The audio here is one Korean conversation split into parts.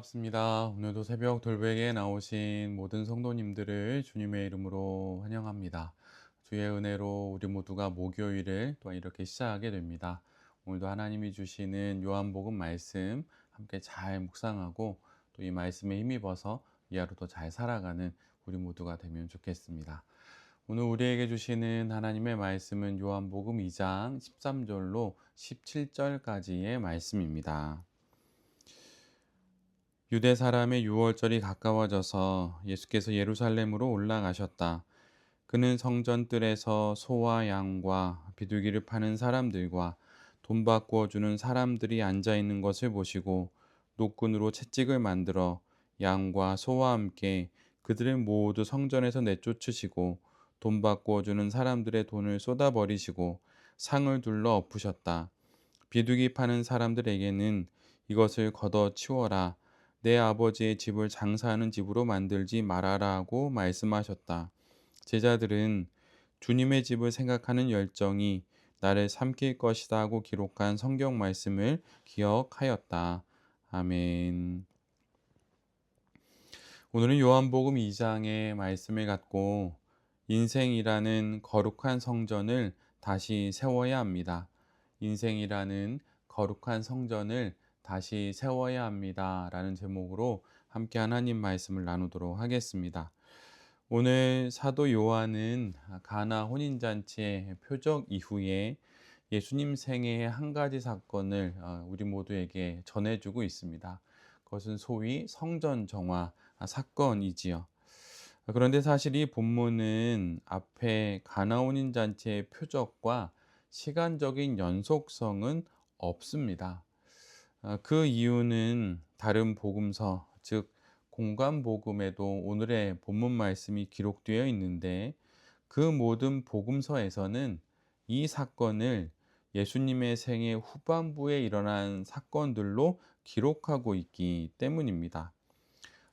반갑습니다. 오늘도 새벽 돌베개에 나오신 모든 성도님들을 주님의 이름으로 환영합니다. 주의 은혜로 우리 모두가 목요일을 또 이렇게 시작하게 됩니다. 오늘도 하나님이 주시는 요한복음 말씀 함께 잘 묵상하고 또 이 말씀에 힘입어서 이 하루도 잘 살아가는 우리 모두가 되면 좋겠습니다. 오늘 우리에게 주시는 하나님의 말씀은 요한복음 2장 13절로 17절까지의 말씀입니다. 유대 사람의 유월절이 가까워져서 예수께서 예루살렘으로 올라가셨다. 그는 성전 뜰에서 소와 양과 비둘기를 파는 사람들과 돈 바꾸어 주는 사람들이 앉아 있는 것을 보시고 노끈으로 채찍을 만들어 양과 소와 함께 그들을 모두 성전에서 내쫓으시고 돈 바꾸어 주는 사람들의 돈을 쏟아버리시고 상을 둘러 엎으셨다. 비둘기 파는 사람들에게는 이것을 걷어 치워라. 내 아버지의 집을 장사하는 집으로 만들지 말아라 하고 말씀하셨다. 제자들은 주님의 집을 생각하는 열정이 나를 삼킬 것이다 하고 기록한 성경 말씀을 기억하였다. 아멘. 오늘은 요한복음 2장의 말씀을 갖고 인생이라는 거룩한 성전을 다시 세워야 합니다. 인생이라는 거룩한 성전을 다시 세워야 합니다. 라는 제목으로 함께 하나님 말씀을 나누도록 하겠습니다. 오늘 사도 요한은 가나 혼인잔치의 표적 이후에 예수님 생애의 한 가지 사건을 우리 모두에게 전해주고 있습니다. 그것은 소위 성전 정화 사건이지요. 그런데 사실 이 본문은 앞에 가나 혼인잔치의 표적과 시간적인 연속성은 없습니다. 그 이유는 다른 복음서, 즉 공관복음에도 오늘의 본문 말씀이 기록되어 있는데 그 모든 복음서에서는 이 사건을 예수님의 생애 후반부에 일어난 사건들로 기록하고 있기 때문입니다.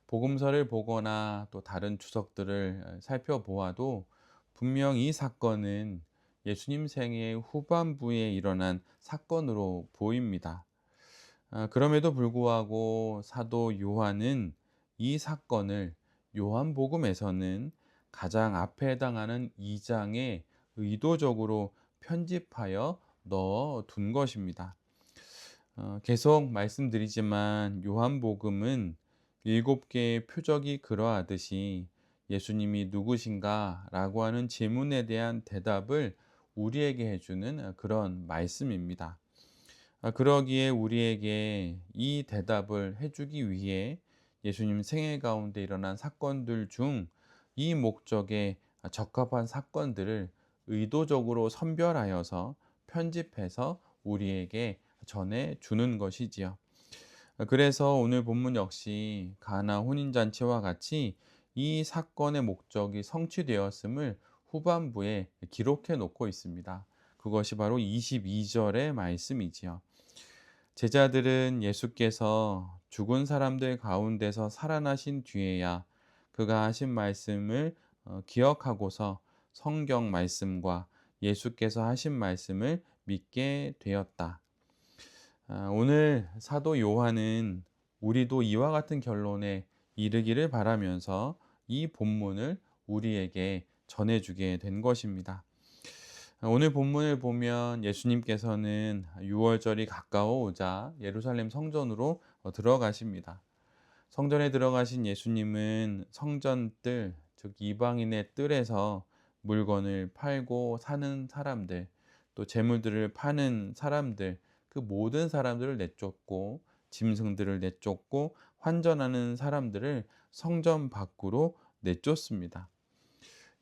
복음서를 보거나 또 다른 주석들을 살펴보아도 분명 이 사건은 예수님 생애 후반부에 일어난 사건으로 보입니다. 그럼에도 불구하고 사도 요한은 이 사건을 요한복음에서는 가장 앞에 해당하는 2장에 의도적으로 편집하여 넣어 둔 것입니다. 계속 말씀드리지만 요한복음은 7개의 표적이 그러하듯이 예수님이 누구신가 라고 하는 질문에 대한 대답을 우리에게 해주는 그런 말씀입니다. 그러기에 우리에게 이 대답을 해주기 위해 예수님 생애 가운데 일어난 사건들 중 이 목적에 적합한 사건들을 의도적으로 선별하여서 편집해서 우리에게 전해 주는 것이지요. 그래서 오늘 본문 역시 가나 혼인잔치와 같이 이 사건의 목적이 성취되었음을 후반부에 기록해 놓고 있습니다. 그것이 바로 22절의 말씀이지요. 제자들은 예수께서 죽은 사람들 가운데서 살아나신 뒤에야 그가 하신 말씀을 기억하고서 성경 말씀과 예수께서 하신 말씀을 믿게 되었다. 오늘 사도 요한은 우리도 이와 같은 결론에 이르기를 바라면서 이 본문을 우리에게 전해주게 된 것입니다. 오늘 본문을 보면 예수님께서는 6월절이 가까워오자 예루살렘 성전으로 들어가십니다. 성전에 들어가신 예수님은 성전 뜰, 즉 이방인의 뜰에서 물건을 팔고 사는 사람들, 또 재물들을 파는 사람들, 그 모든 사람들을 내쫓고 짐승들을 내쫓고 환전하는 사람들을 성전 밖으로 내쫓습니다.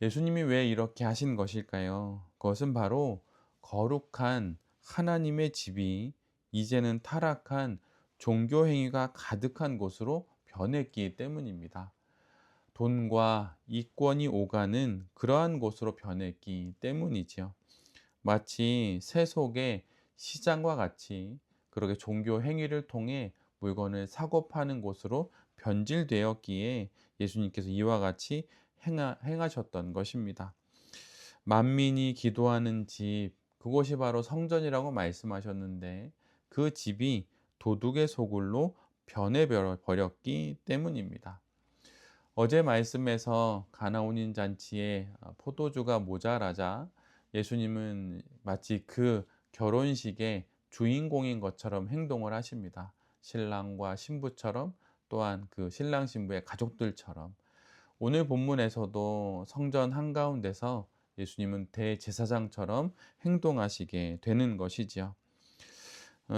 예수님이 왜 이렇게 하신 것일까요? 그것은 바로 거룩한 하나님의 집이 이제는 타락한 종교 행위가 가득한 곳으로 변했기 때문입니다. 돈과 이권이 오가는 그러한 곳으로 변했기 때문이지요. 마치 세속의 시장과 같이 그렇게 종교 행위를 통해 물건을 사고 파는 곳으로 변질되었기에 예수님께서 이와 같이 행하셨던 것입니다. 만민이 기도하는 집, 그곳이 바로 성전이라고 말씀하셨는데 그 집이 도둑의 소굴로 변해버렸기 때문입니다. 어제 말씀에서 가나온인 잔치에 포도주가 모자라자 예수님은 마치 그 결혼식의 주인공인 것처럼 행동을 하십니다. 신랑과 신부처럼, 또한 그 신랑 신부의 가족들처럼. 오늘 본문에서도 성전 한가운데서 예수님은 대제사장처럼 행동하시게 되는 것이지요.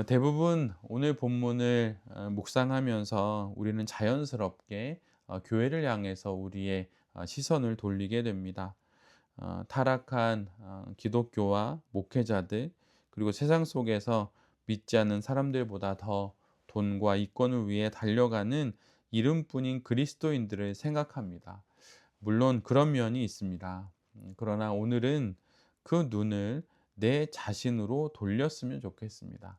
대부분 오늘 본문을 묵상하면서 우리는 자연스럽게 교회를 향해서 우리의 시선을 돌리게 됩니다. 타락한 기독교와 목회자들, 그리고 세상 속에서 믿지 않는 사람들보다 더 돈과 이권을 위해 달려가는 이름뿐인 그리스도인들을 생각합니다. 물론 그런 면이 있습니다. 그러나 오늘은 그 눈을 내 자신으로 돌렸으면 좋겠습니다.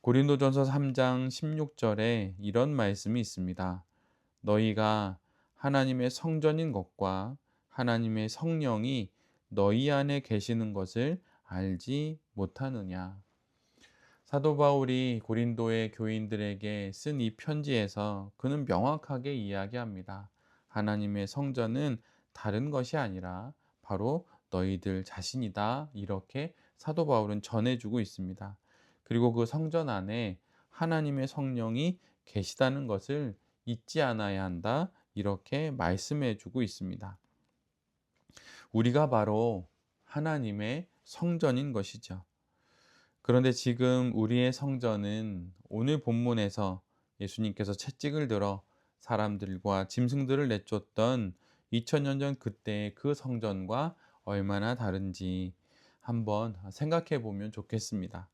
고린도전서 3장 16절에 이런 말씀이 있습니다. 너희가 하나님의 성전인 것과 하나님의 성령이 너희 안에 계시는 것을 알지 못하느냐. 사도 바울이 고린도의 교인들에게 쓴 이 편지에서 그는 명확하게 이야기합니다. 하나님의 성전은 다른 것이 아니라 바로 너희들 자신이다. 이렇게 사도 바울은 전해주고 있습니다. 그리고 그 성전 안에 하나님의 성령이 계시다는 것을 잊지 않아야 한다. 이렇게 말씀해주고 있습니다. 우리가 바로 하나님의 성전인 것이죠. 그런데 지금 우리의 성전은 오늘 본문에서 예수님께서 채찍을 들어 사람들과 짐승들을 내쫓던 2000년 전 그때의 그 성전과 얼마나 다른지 한번 생각해 보면 좋겠습니다.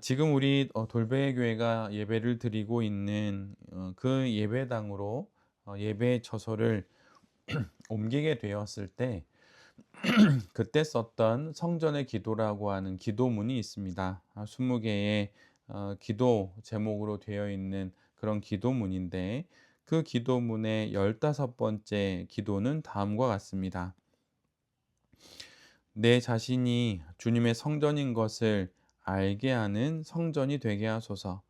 지금 우리 돌베 교회가 예배를 드리고 있는 그 예배당으로 예배 처소를 옮기게 되었을 때 그때 썼던 성전의 기도라고 하는 기도문이 있습니다. 20개의 기도 제목으로 되어 있는 그런 기도문인데 그 기도문의 15번째 기도는 다음과 같습니다. 내 자신이 주님의 성전인 것을 알게 하는 성전이 되게 하소서.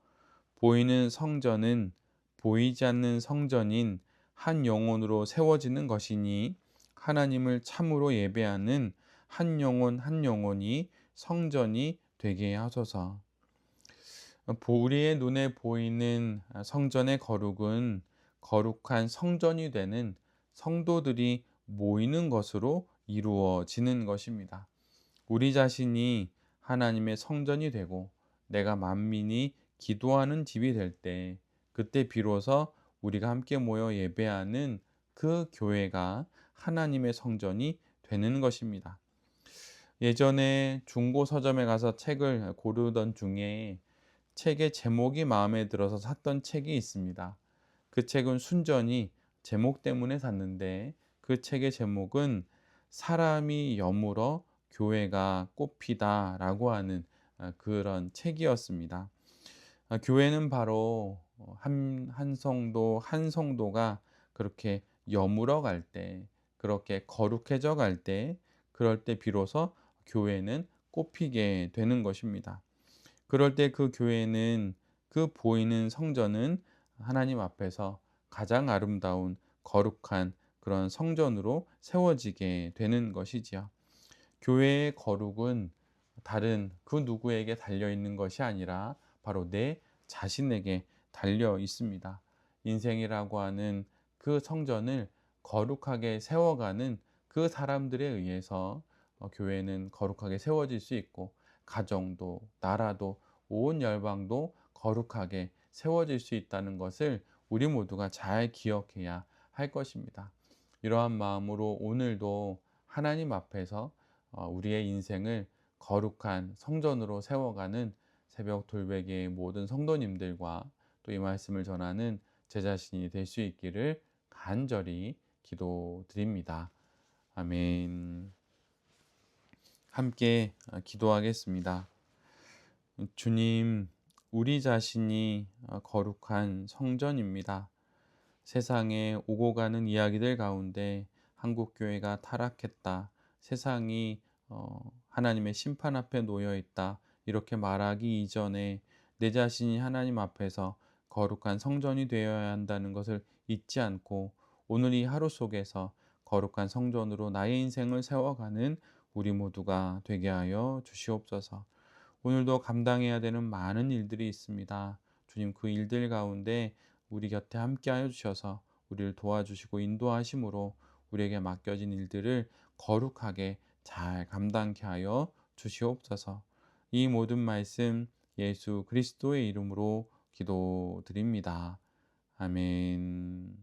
보이는 성전은 보이지 않는 성전인 한 영혼으로 세워지는 것이니 하나님을 참으로 예배하는 한 영혼 한 영혼이 성전이 되게 하소서. 우리의 눈에 보이는 성전의 거룩은 거룩한 성전이 되는 성도들이 모이는 것으로 이루어지는 것입니다. 우리 자신이 하나님의 성전이 되고 내가 만민이 기도하는 집이 될 때, 그때 비로소 우리가 함께 모여 예배하는 그 교회가 하나님의 성전이 되는 것입니다. 예전에 중고 서점에 가서 책을 고르던 중에 책의 제목이 마음에 들어서 샀던 책이 있습니다. 그 책은 순전히 제목 때문에 샀는데 그 책의 제목은 사람이 여물어 교회가 꽃피다라고 하는 그런 책이었습니다. 교회는 바로 한 성도 한 성도가 그렇게 여물어 갈 때, 그렇게 거룩해져 갈 때, 그럴 때 비로소 교회는 꽃피게 되는 것입니다. 그럴 때 그 교회는, 그 보이는 성전은 하나님 앞에서 가장 아름다운 거룩한 그런 성전으로 세워지게 되는 것이지요. 교회의 거룩은 다른 그 누구에게 달려 있는 것이 아니라 바로 내 자신에게 달려 있습니다. 인생이라고 하는 그 성전을 거룩하게 세워가는 그 사람들에 의해서 교회는 거룩하게 세워질 수 있고, 가정도 나라도 온 열방도 거룩하게 세워질 수 있다는 것을 우리 모두가 잘 기억해야 할 것입니다. 이러한 마음으로 오늘도 하나님 앞에서 우리의 인생을 거룩한 성전으로 세워가는 새벽 돌베개의 모든 성도님들과 또 이 말씀을 전하는 제 자신이 될 수 있기를 간절히 기도드립니다. 아멘. 함께 기도하겠습니다. 주님, 우리 자신이 거룩한 성전입니다. 세상에 오고 가는 이야기들 가운데 한국교회가 타락했다, 세상이 하나님의 심판 앞에 놓여 있다, 이렇게 말하기 이전에 내 자신이 하나님 앞에서 거룩한 성전이 되어야 한다는 것을 잊지 않고 오늘 이 하루 속에서 거룩한 성전으로 나의 인생을 세워가는 우리 모두가 되게 하여 주시옵소서. 오늘도 감당해야 되는 많은 일들이 있습니다. 주님 그 일들 가운데 우리 곁에 함께하여 주셔서 우리를 도와주시고 인도하심으로 우리에게 맡겨진 일들을 거룩하게 잘 감당케 하여 주시옵소서. 이 모든 말씀 예수 그리스도의 이름으로 기도드립니다. 아멘.